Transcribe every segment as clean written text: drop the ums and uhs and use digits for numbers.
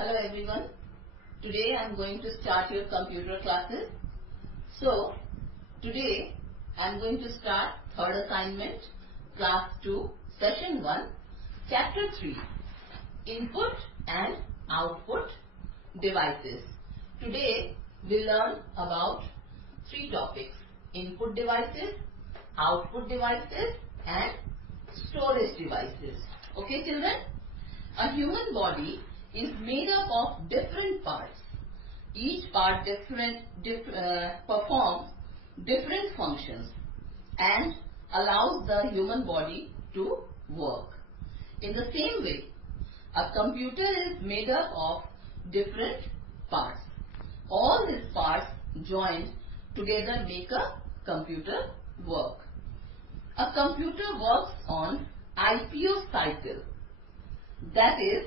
Hello everyone. Today I am going to start your computer classes. So today I am going to start third assignment, class 2, session 1, chapter 3, input and output devices. Today we learn about three topics: input devices, output devices and storage devices. Okay children? A human body is made up of different parts. Each part performs different functions and allows the human body to work. In the same way, a computer is made up of different parts. All these parts joined together make a computer work. A computer works on IPO cycle. That is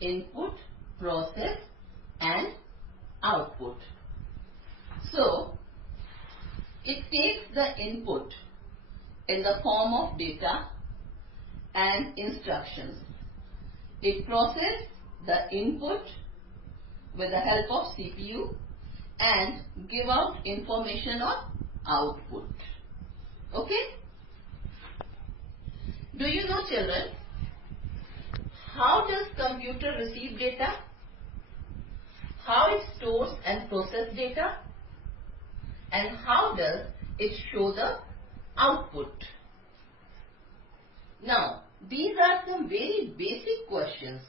input, process and output. So, it takes the input in the form of data and instructions. It processes the input with the help of CPU and give out information on output. Okay? Do you know children, how does computer receive data? How it stores and processes data? And how does it show the output? Now, these are some very basic questions,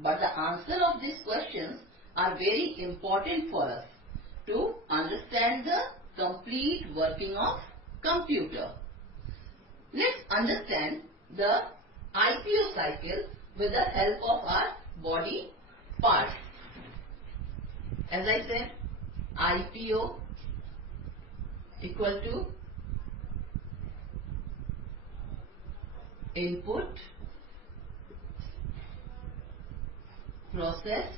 but the answer of these questions are very important for us to understand the complete working of computer. Let's understand the IPO cycle with the help of our body parts. As I said, IPO equal to input, process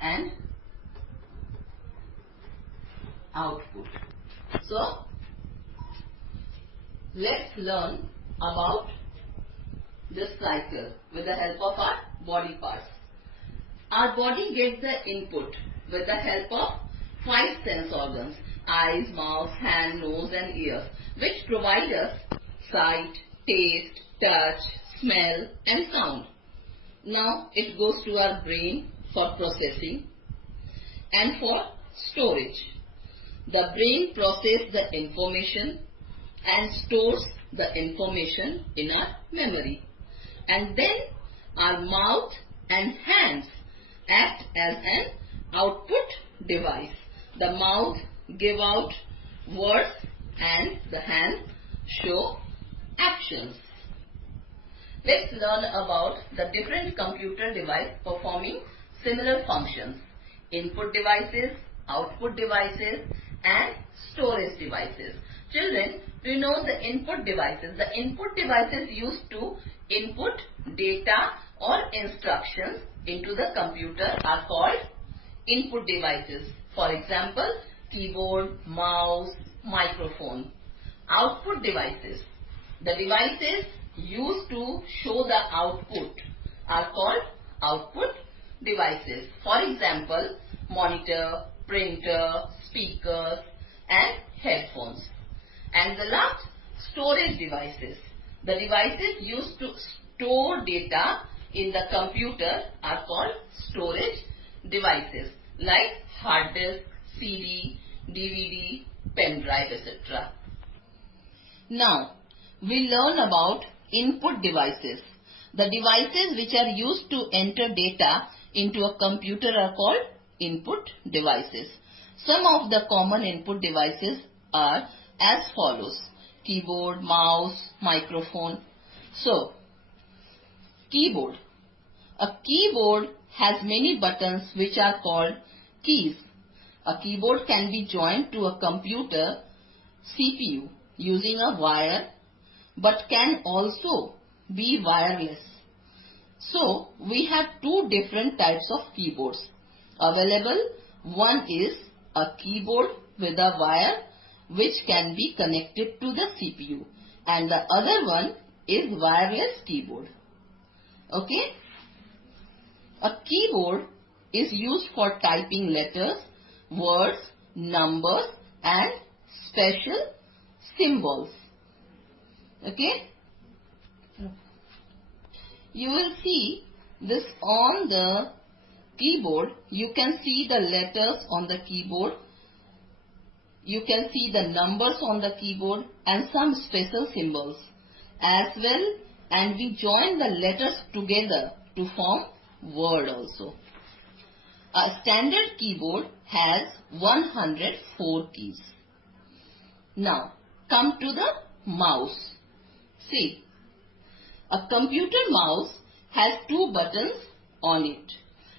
and output. So, let's learn about this cycle with the help of our body parts. Our body gets the input with the help of 5 sense organs: eyes, mouth, hand, nose and ears, which provide us sight, taste, touch, smell and sound. Now it goes to our brain for processing and for storage. The brain processes the information and stores the information in our memory. And then our mouth and hands act as an output device. The mouth give out words and the hands show actions. Let's learn about the different computer devices performing similar functions: input devices, output devices and storage devices. Children, do you know the input devices? The input devices used to input data or instructions into the computer are called input devices. For example, keyboard, mouse, microphone. Output devices. The devices used to show the output are called output devices. For example, monitor, printer, speakers and headphones. And the last, storage devices. The devices used to store data in the computer are called storage devices, like hard disk, CD, DVD, pen drive, etc. Now, we learn about input devices. The devices which are used to enter data into a computer are called input devices. Some of the common input devices are as follows: keyboard, mouse, microphone. So, keyboard. A keyboard has many buttons which are called keys. A keyboard can be joined to a computer CPU using a wire, but can also be wireless. So, we have two different types of keyboards available. One is a keyboard with a wire which can be connected to the CPU, and the other one is wireless keyboard. Okay. A keyboard is used for typing letters, words, numbers and special symbols. Okay. You will see this on the keyboard. You can see the letters on the keyboard. You can see the numbers on the keyboard and some special symbols as well, and we join the letters together to form word also. A standard keyboard has 104 keys. Now come to the mouse. See, a computer mouse has two buttons on it.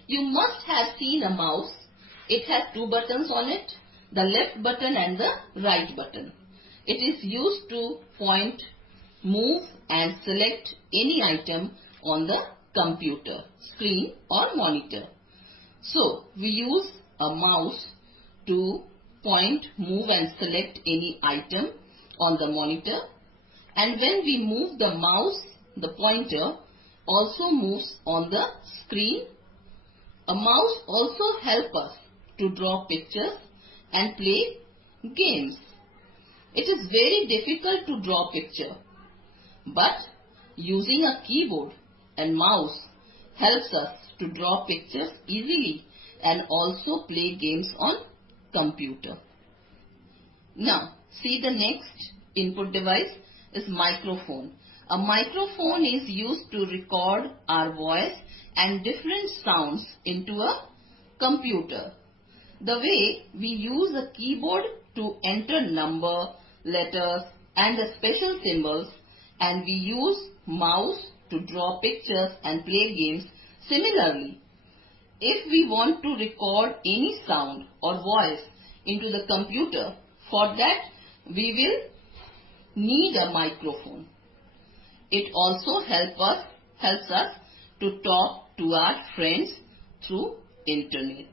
You must have seen a mouse. It has two buttons on it, the left button and the right button. It is used to point, move and select any item on the computer screen or monitor. So we use a mouse to point, move and select any item on the monitor, and when we move the mouse, the pointer also moves on the screen. A mouse also helps us to draw pictures and play games. It is very difficult to draw picture, but using a keyboard and mouse helps us to draw pictures easily and also play games on computer. Now see, the next input device is microphone. A microphone is used to record our voice and different sounds into a computer. The way we use a keyboard to enter number, letters and the special symbols, and we use mouse to draw pictures and play games. Similarly, if we want to record any sound or voice into the computer, for that we will need a microphone. It also helps us to talk to our friends through internet.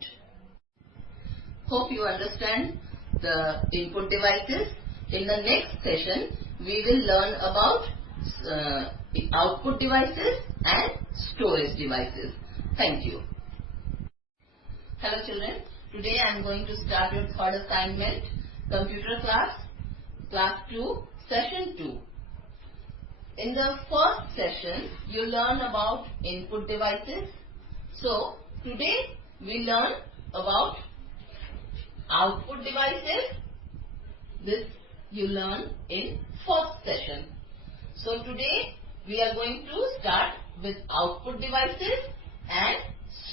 Hope you understand the input devices. In the next session, we will learn about output devices and storage devices. Thank you. Hello children. Today I am going to start your third assignment, computer class 2, session 2. In the first session, you learn about input devices. So today we learn about output devices. This you learn in first session. So today we are going to start with output devices and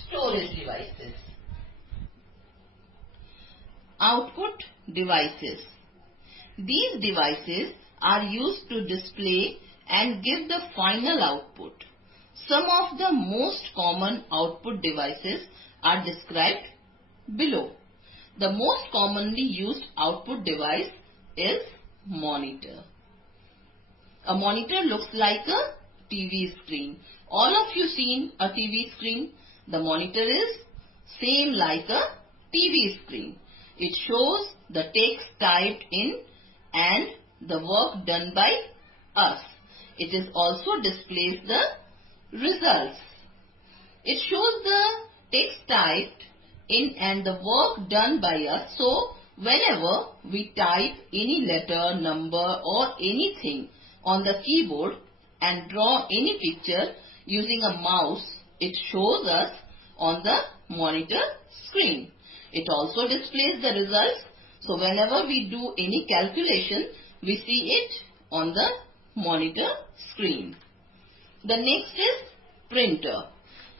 storage devices. Output devices. These devices are used to display and give the final output. Some of the most common output devices are described below. The most commonly used output device is monitor. A monitor looks like a TV screen. All of you seen a TV screen? The monitor is same like a TV screen. It shows the text typed in and the work done by us. It is also displays the results. It shows the text typed in and the work done by us. So whenever we type any letter, number or anything on the keyboard and draw any picture using a mouse, it shows us on the monitor screen. It also displays the results. So whenever we do any calculation, we see it on the monitor screen. The next is printer.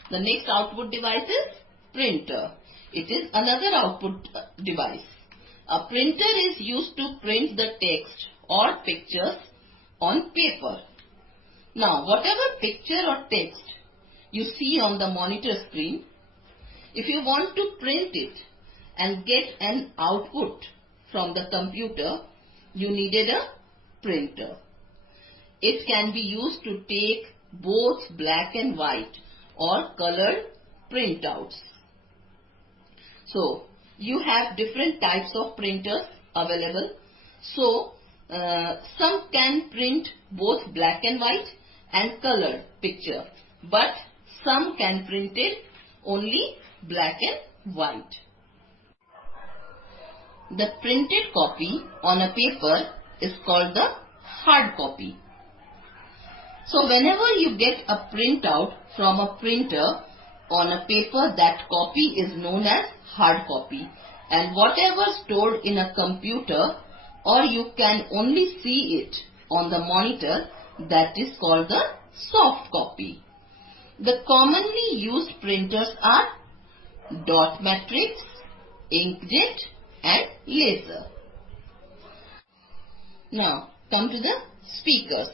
The next output device is printer. It is another output device. A printer is used to print the text or pictures on paper. Now, whatever picture or text you see on the monitor screen, if you want to print it and get an output from the computer, you needed a printer. It can be used to take both black and white or colored printouts. So, you have different types of printers available. So, some can print both black and white and colored picture. but some can print it only black and white. The printed copy on a paper is called the hard copy. So whenever you get a printout from a printer on a paper, that copy is known as hard copy, and whatever stored in a computer or you can only see it on the monitor, that is called the soft copy. The commonly used printers are dot matrix, inkjet and laser. Now come to the speakers.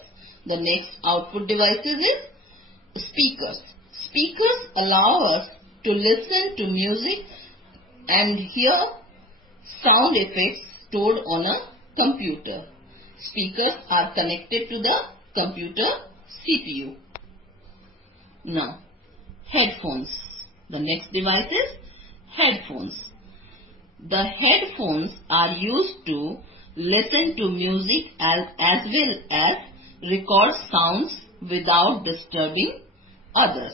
The next output devices is speakers. Speakers allow us to listen to music and hear sound effects stored on a computer. Speakers are connected to the computer CPU. Now, headphones. The next device is headphones. The headphones are used to listen to music as well as record sounds without disturbing others.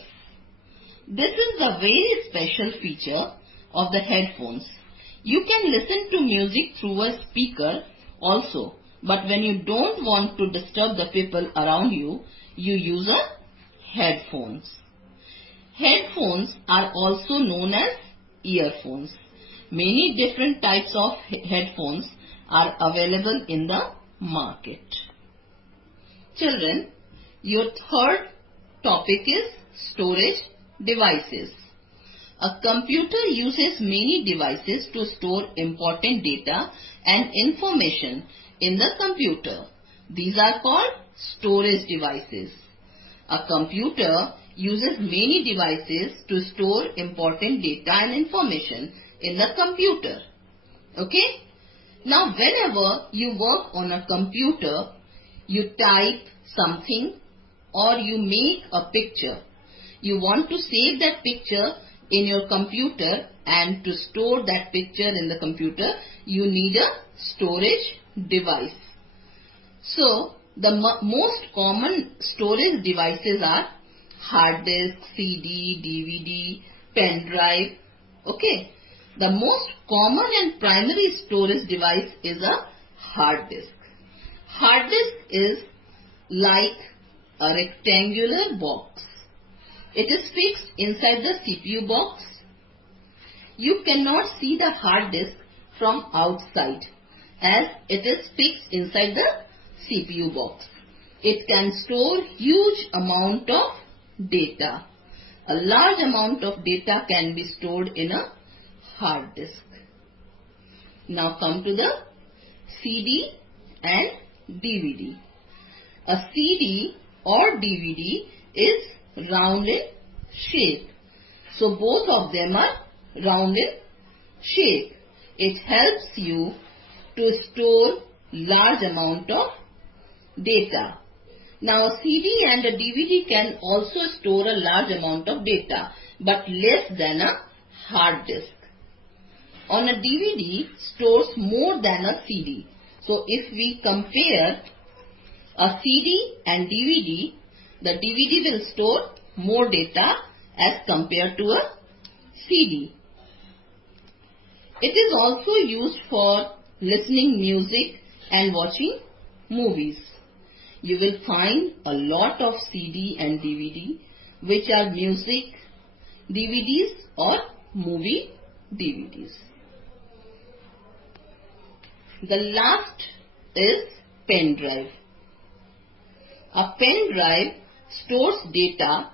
This is the very special feature of the headphones. You can listen to music through a speaker also, but when you don't want to disturb the people around you, you use a headphones. Headphones are also known as earphones. Many different types of headphones are available in the market. Children, your third topic is storage devices. A computer uses many devices to store important data and information in the computer. These are called storage devices. A computer uses many devices to store important data and information in the computer. Okay? Now, whenever you work on a computer, you type something or you make a picture. You want to save that picture in your computer, and to store that picture in the computer, you need a storage device. So, the most common storage devices are hard disk, CD, DVD, pen drive. Okay. The most common and primary storage device is a hard disk. Hard disk is like a rectangular box. It is fixed inside the CPU box. You cannot see the hard disk from outside as it is fixed inside the CPU box. It can store huge amount of data. A large amount of data can be stored in a hard disk. Now come to the CD and DVD. A CD or DVD is round in shape. So both of them are round in shape. It helps you to store large amount of data. Now a CD and a DVD can also store a large amount of data, but less than a hard disk. On a DVD stores more than a CD. So if we compare a CD and DVD, the DVD will store more data as compared to a CD. It is also used for listening music and watching movies. You will find a lot of CD and DVD which are music DVDs or movie DVDs. The last is pen drive. A pen drive stores data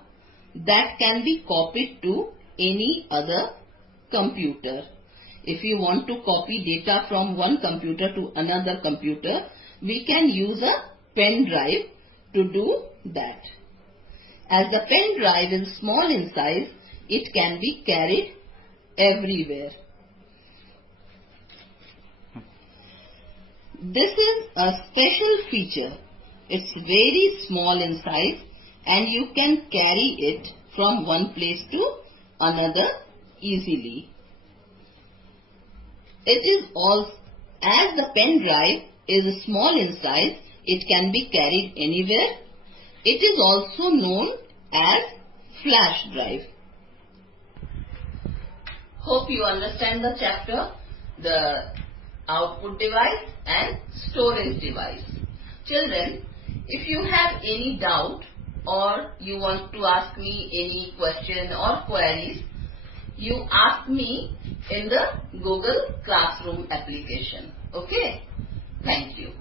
that can be copied to any other computer. If you want to copy data from one computer to another computer, we can use a pen drive to do that. As the pen drive is small in size, it can be carried everywhere. This is a special feature. It's very small in size and you can carry it from one place to another easily. It is also, as the pen drive is small in size, it can be carried anywhere. It is also known as flash drive. Hope you understand the chapter, the output device and storage device. Children, if you have any doubt or you want to ask me any question or queries, you ask me in the Google Classroom application. Okay? Thank you.